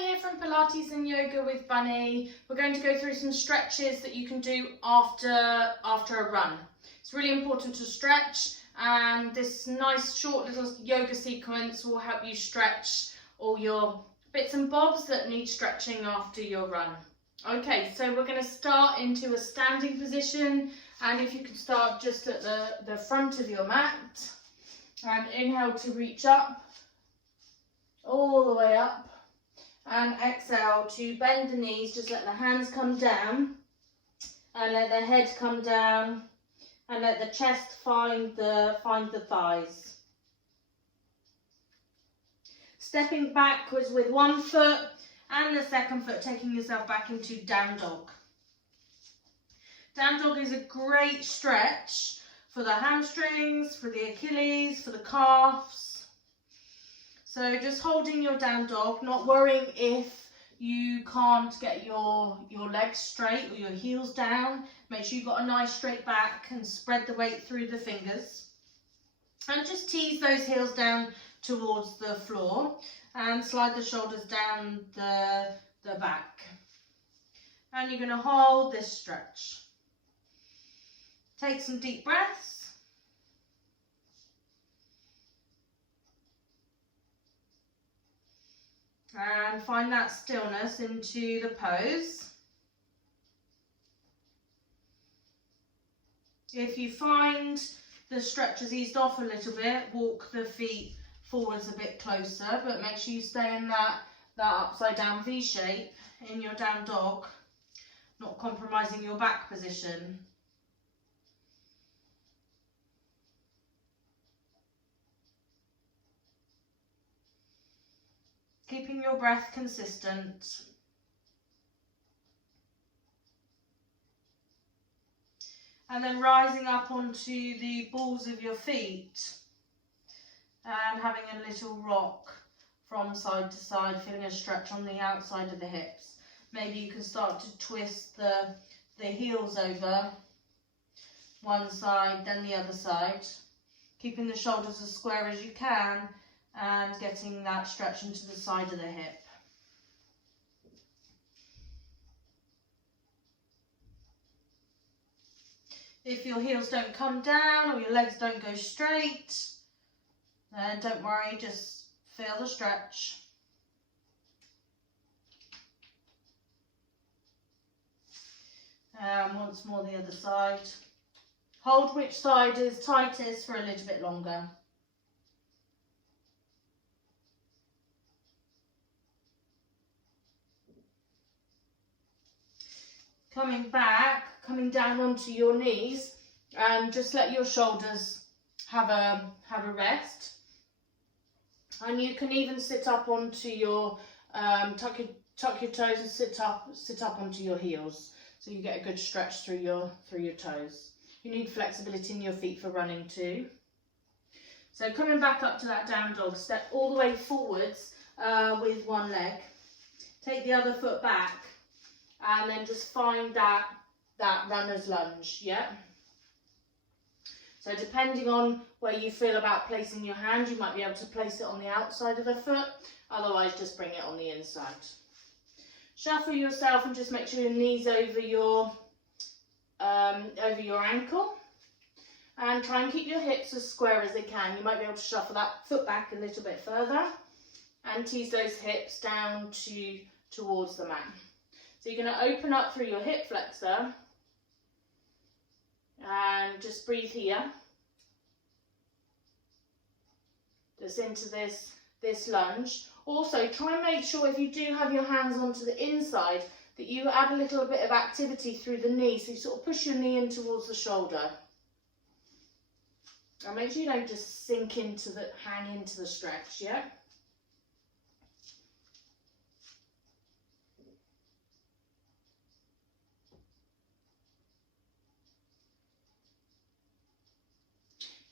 Bunny here from Pilates and Yoga with Bunny. We're going to go through some stretches that you can do after a run. It's really important to stretch, and this nice short little yoga sequence will help you stretch all your bits and bobs that need stretching after your run. Okay, so we're going to start into a standing position, and if you could start just at the front of your mat and inhale to reach up, all the way up, and exhale to bend the knees. Just let the hands come down and let the head come down and let the chest find the thighs. Stepping backwards with one foot and the second foot, taking yourself back into down dog. Down dog is a great stretch for the hamstrings, for the Achilles, for the calves. So just holding your down dog, not worrying if you can't get your legs straight or your heels down. Make sure you've got a nice straight back and spread the weight through the fingers. And just tease those heels down towards the floor and slide the shoulders down the back. And you're going to hold this stretch. Take some deep breaths. And find that stillness into the pose. If you find the stretch has eased off a little bit, walk the feet forwards a bit closer, but make sure you stay in that upside down V shape in your down dog, not compromising your back position. Keeping your breath consistent. And then rising up onto the balls of your feet and having a little rock from side to side, feeling a stretch on the outside of the hips. Maybe you can start to twist the heels over one side, then the other side, keeping the shoulders as square as you can, and getting that stretch into the side of the hip. If your heels don't come down or your legs don't go straight, then don't worry, just feel the stretch. And once more the other side. Hold which side is tightest for a little bit longer. Coming back, coming down onto your knees, and just let your shoulders have a rest. And you can even sit up onto your tuck your toes and sit up onto your heels, so you get a good stretch through your toes. You need flexibility in your feet for running too. So coming back up to that down dog, step all the way forwards with one leg. Take the other foot back. And then just find that runner's lunge, yeah? So depending on where you feel about placing your hand, you might be able to place it on the outside of the foot, otherwise just bring it on the inside. Shuffle yourself and just make sure your knees over your ankle, and try and keep your hips as square as they can. You might be able to shuffle that foot back a little bit further and tease those hips down towards the mat. So you're going to open up through your hip flexor and just breathe here. Just into this lunge. Also, try and make sure if you do have your hands onto the inside that you add a little bit of activity through the knee. So you sort of push your knee in towards the shoulder. And make sure you don't just hang into the stretch, yeah?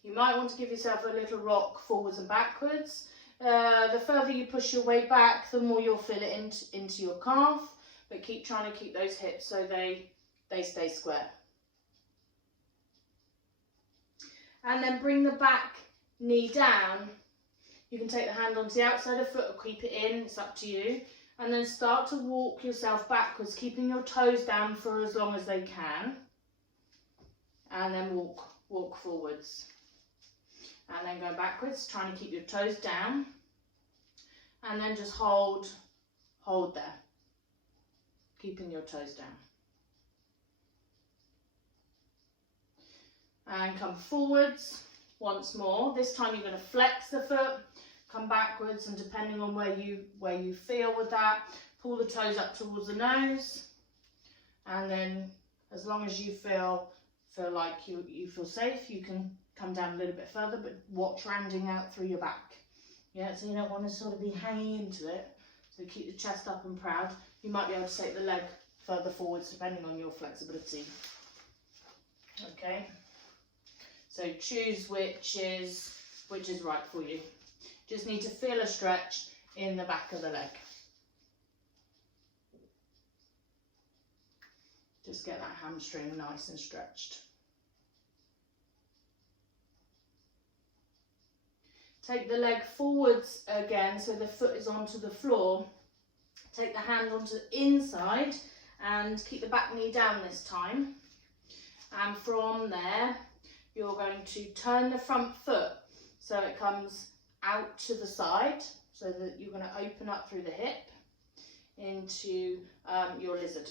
You might want to give yourself a little rock forwards and backwards. The further you push your weight back, the more you'll feel it into your calf, but keep trying to keep those hips so they stay square. And then bring the back knee down. You can take the hand onto the outside of the foot or keep it in, it's up to you. And then start to walk yourself backwards, keeping your toes down for as long as they can. And then walk forwards. And then go backwards, trying to keep your toes down. And then just hold there, keeping your toes down. And come forwards once more. This time you're going to flex the foot, come backwards, and depending on where you feel with that, pull the toes up towards the nose. And then as long as you feel like you feel safe, you can come down a little bit further, but watch rounding out through your back. Yeah, so you don't want to sort of be hanging into it. So keep the chest up and proud. You might be able to take the leg further forwards depending on your flexibility. Okay. So choose which is right for you. Just need to feel a stretch in the back of the leg. Just get that hamstring nice and stretched. Take the leg forwards again so the foot is onto the floor. Take the hand onto the inside and keep the back knee down this time. And from there, you're going to turn the front foot so it comes out to the side, so that you're going to open up through the hip into your lizard.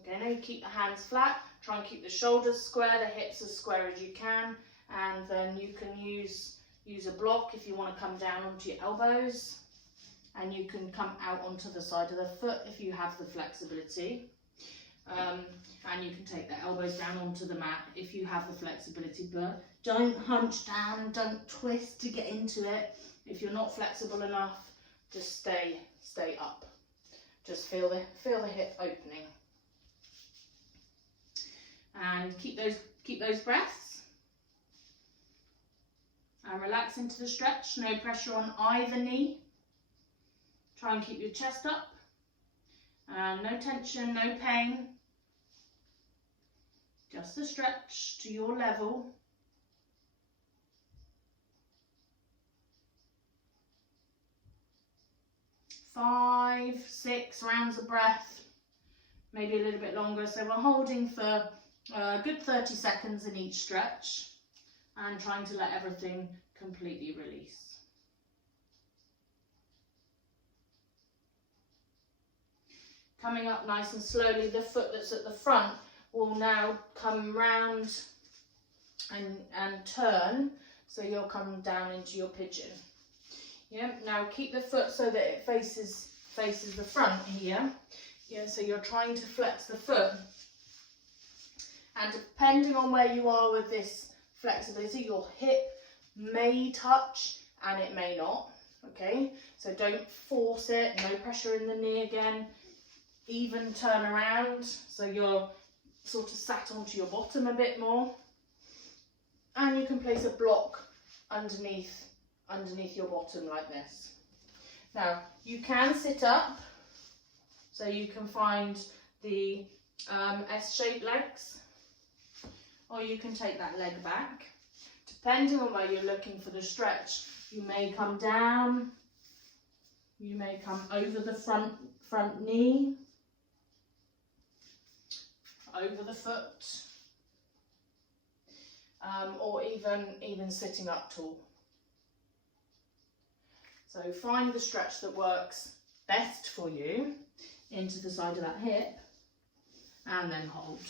Okay, now you keep the hands flat, try and keep the shoulders square, the hips as square as you can, and then you can use a block if you want to come down onto your elbows, and you can come out onto the side of the foot if you have the flexibility. And you can take the elbows down onto the mat if you have the flexibility, but don't hunch down and don't twist to get into it. If you're not flexible enough, just stay up. Just feel the hip opening. And keep those breaths. And relax into the stretch, no pressure on either knee. Try and keep your chest up. And no tension, no pain. Just the stretch to your level. Five, 6 rounds of breath, maybe a little bit longer. So we're holding for a good 30 seconds in each stretch and trying to let everything completely release. Coming up nice and slowly, the foot that's at the front will now come round and turn, so you'll come down into your pigeon. Yeah, now keep the foot so that it faces the front here. Yeah, so you're trying to flex the foot. And depending on where you are with this flexibility, your hip may touch and it may not. Okay, so don't force it, no pressure in the knee again. Even turn around so you're sort of sat onto your bottom a bit more. And you can place a block underneath your bottom like this. Now you can sit up, so you can find the S-shaped legs, or you can take that leg back. Depending on where you're looking for the stretch, you may come down, you may come over the front knee, over the foot, or even sitting up tall. So find the stretch that works best for you into the side of that hip, and then hold.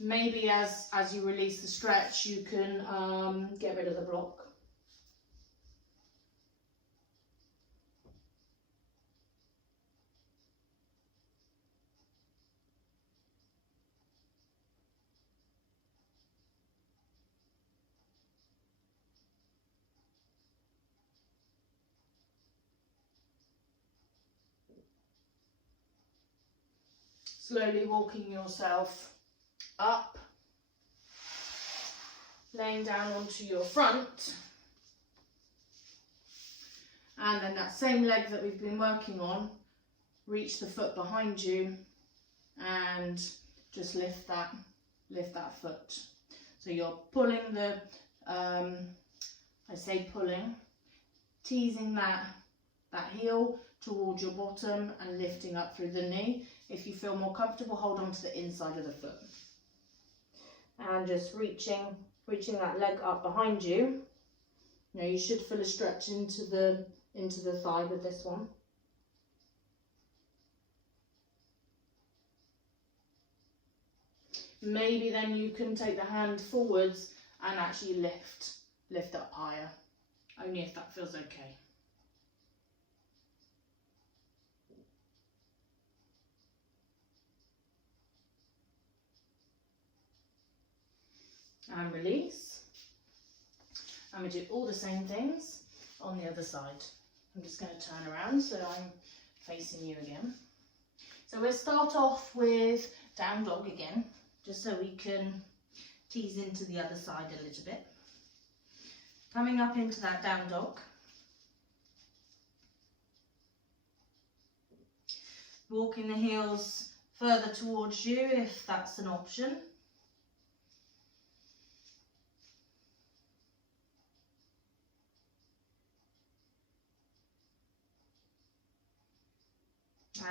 Maybe as you release the stretch, you can get rid of the block. Slowly walking yourself up, laying down onto your front, and then that same leg that we've been working on, reach the foot behind you and just lift that foot. So you're pulling I say pulling, teasing that that heel towards your bottom and lifting up through the knee. If you feel more comfortable, hold on to the inside of the foot. And just reaching that leg up behind you. Now you should feel a stretch into the thigh with this one. Maybe then you can take the hand forwards and actually lift up higher, only if that feels okay. And release. And we do all the same things on the other side. I'm just going to turn around so I'm facing you again. So we'll start off with down dog again, just so we can tease into the other side a little bit. Coming up into that down dog. Walking the heels further towards you if that's an option.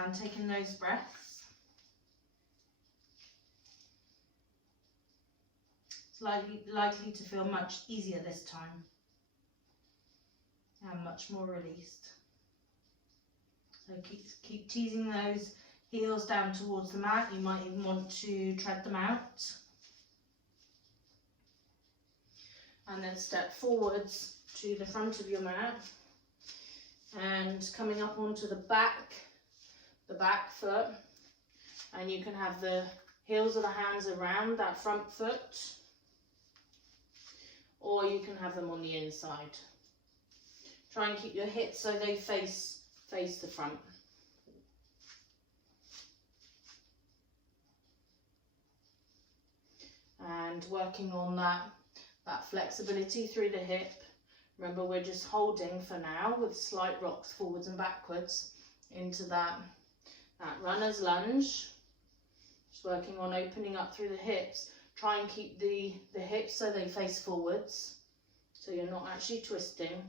And taking those breaths. It's likely to feel much easier this time and much more released. So keep teasing those heels down towards the mat. You might even want to tread them out. And then step forwards to the front of your mat and coming up onto the back foot, and you can have the heels of the hands around that front foot, or you can have them on the inside. Try and keep your hips so they face the front. And working on that flexibility through the hip. Remember, we're just holding for now with slight rocks forwards and backwards into that runner's lunge. Just working on opening up through the hips. Try and keep the hips so they face forwards, so you're not actually twisting.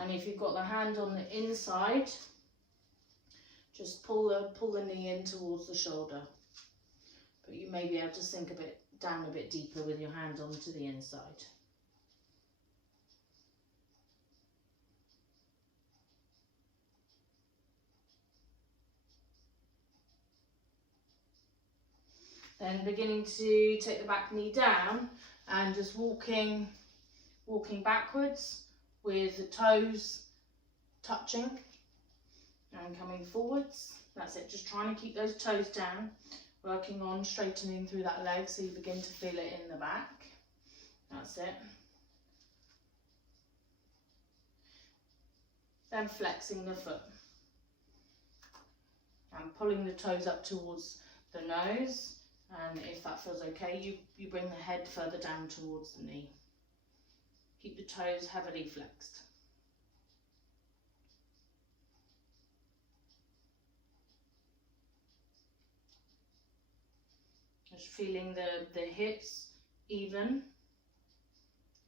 And if you've got the hand on the inside, just pull the knee in towards the shoulder. But you may be able to sink down a bit deeper with your hand onto the inside. Then beginning to take the back knee down and just walking backwards with the toes touching and coming forwards. That's it, just trying to keep those toes down, working on straightening through that leg so you begin to feel it in the back. That's it. Then flexing the foot and pulling the toes up towards the nose, and if that feels okay, you bring the head further down towards the knee. Keep the toes heavily flexed. Just feeling the hips even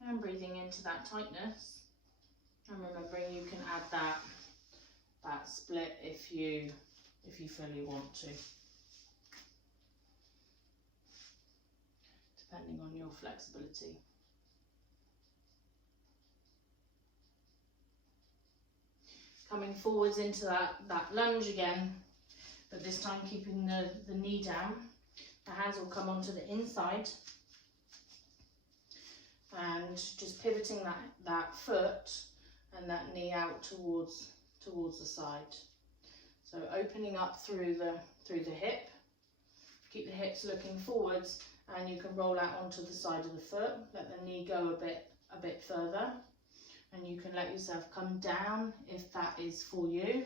and breathing into that tightness. And remembering you can add that split if you feel you want to, depending on your flexibility. Coming forwards into that lunge again, but this time keeping the knee down. The hands will come onto the inside and just pivoting that foot and that knee out towards the side. So opening up through the hip. Keep the hips looking forwards, and you can roll out onto the side of the foot. Let the knee go a bit further, and you can let yourself come down if that is for you,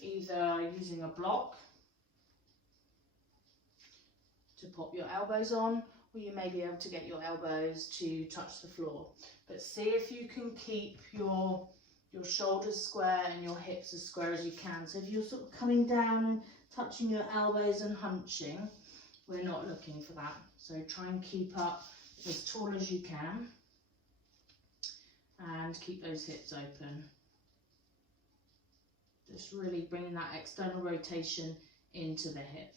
either using a block to pop your elbows on, or you may be able to get your elbows to touch the floor. But see if you can keep your shoulders square and your hips as square as you can. So if you're sort of coming down and touching your elbows and hunching, we're not looking for that. So try and keep up as tall as you can and keep those hips open. Just really bringing that external rotation into the hip.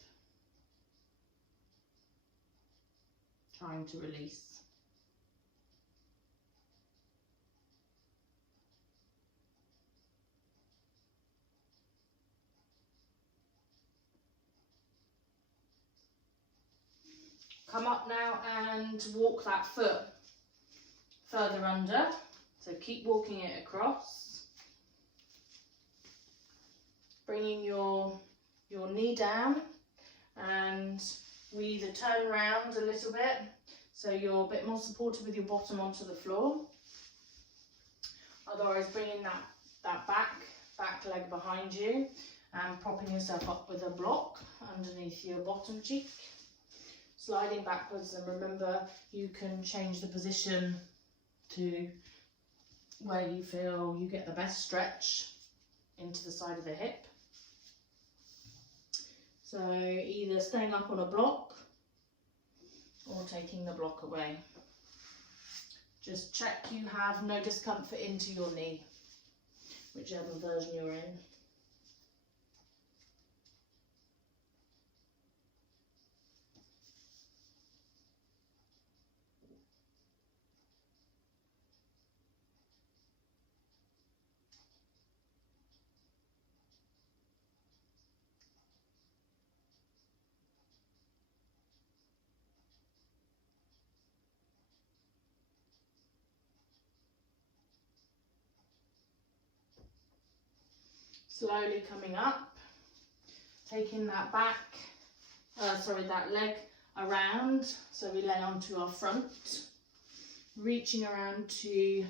Trying to release. Come up now and walk that foot further under. So keep walking it across. Bringing your knee down, and we either turn around a little bit so you're a bit more supported with your bottom onto the floor. Otherwise bringing that back leg behind you and propping yourself up with a block underneath your bottom cheek. Sliding backwards, and remember you can change the position to where you feel you get the best stretch into the side of the hip. So either staying up on a block or taking the block away. Just check you have no discomfort into your knee, whichever version you're in. Slowly coming up, taking that that leg around, so we lay onto our front, reaching around to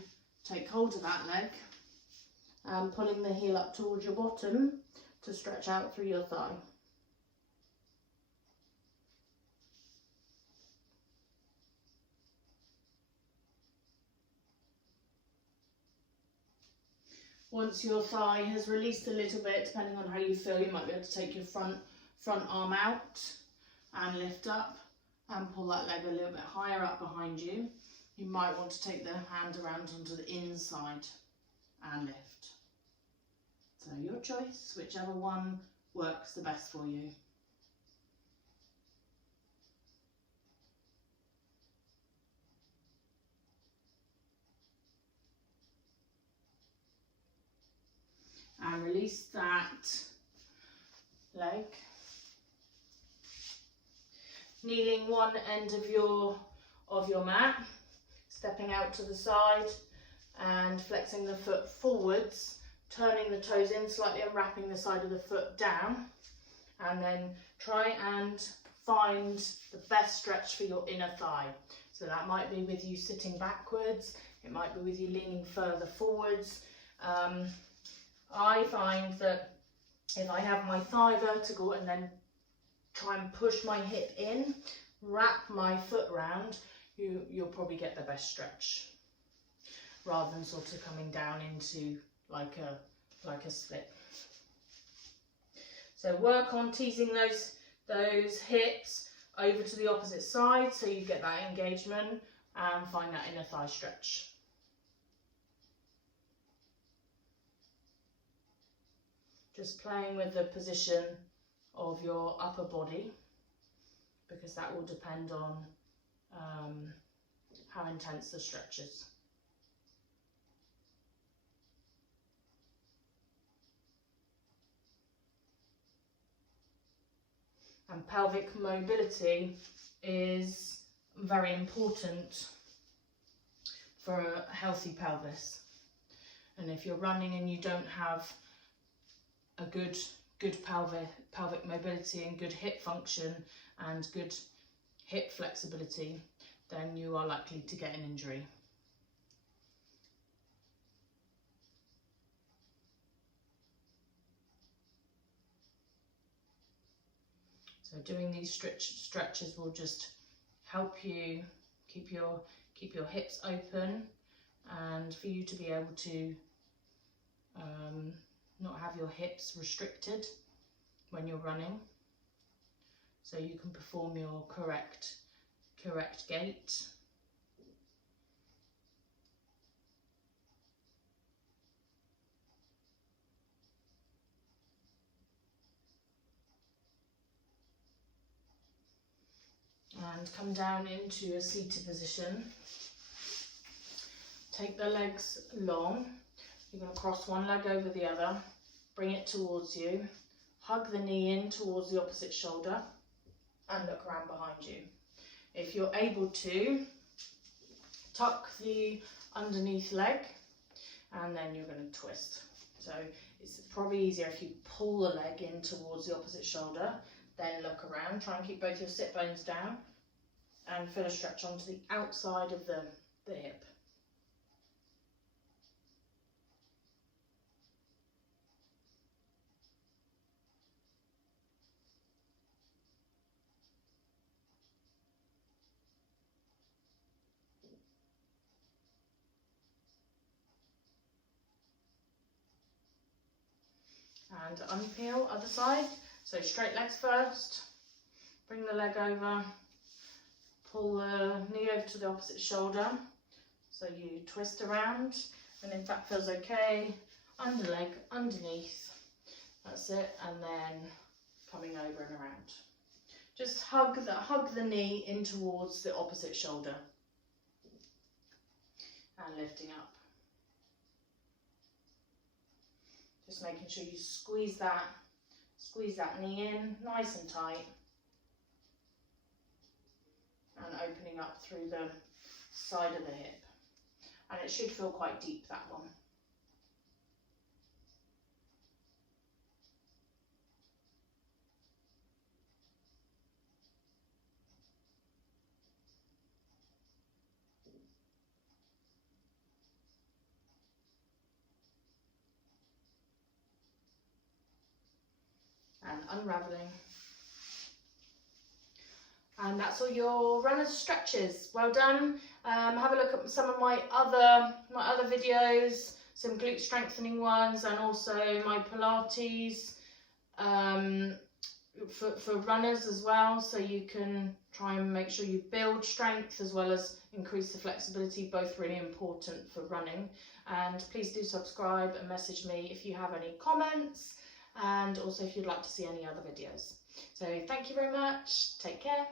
take hold of that leg and pulling the heel up towards your bottom to stretch out through your thigh. Once your thigh has released a little bit, depending on how you feel, you might be able to take your front arm out and lift up and pull that leg a little bit higher up behind you. You might want to take the hand around onto the inside and lift. So your choice, whichever one works the best for you. And release that leg. Kneeling one end of your mat, stepping out to the side and flexing the foot forwards, turning the toes in slightly and wrapping the side of the foot down, and then try and find the best stretch for your inner thigh. So that might be with you sitting backwards, it might be with you leaning further forwards. I find that if I have my thigh vertical and then try and push my hip in, wrap my foot round, you'll probably get the best stretch, rather than sort of coming down into like a split. So work on teasing those hips over to the opposite side so you get that engagement and find that inner thigh stretch. Just playing with the position of your upper body, because that will depend on how intense the stretch is. And pelvic mobility is very important for a healthy pelvis. And if you're running and you don't have a good pelvic mobility and good hip function and good hip flexibility, then you are likely to get an injury. So doing these stretches will just help you keep your hips open, and for you to be able to not have your hips restricted when you're running. so you can perform your correct gait. And come down into a seated position. Take the legs long. You're going to cross one leg over the other, bring it towards you, hug the knee in towards the opposite shoulder and look around behind you. If you're able to, tuck the underneath leg and then you're going to twist. So it's probably easier if you pull the leg in towards the opposite shoulder, then look around, try and keep both your sit bones down and feel a stretch onto the outside of the hip. And unpeel, other side. So straight legs first, bring the leg over, pull the knee over to the opposite shoulder. So you twist around, and if that feels okay, under leg, underneath. That's it, and then coming over and around. Just hug the knee in towards the opposite shoulder. And lifting up. Just making sure you squeeze that knee in nice and tight. And opening up through the side of the hip. And it should feel quite deep, that one. And unraveling. And that's all your runner's stretches. Well done. Have a look at some of my other videos, some glute strengthening ones, and also my Pilates for runners as well. So you can try and make sure you build strength as well as increase the flexibility, both really important for running. And please do subscribe and message me if you have any comments, and also if you'd like to see any other videos. So thank you very much. Take care.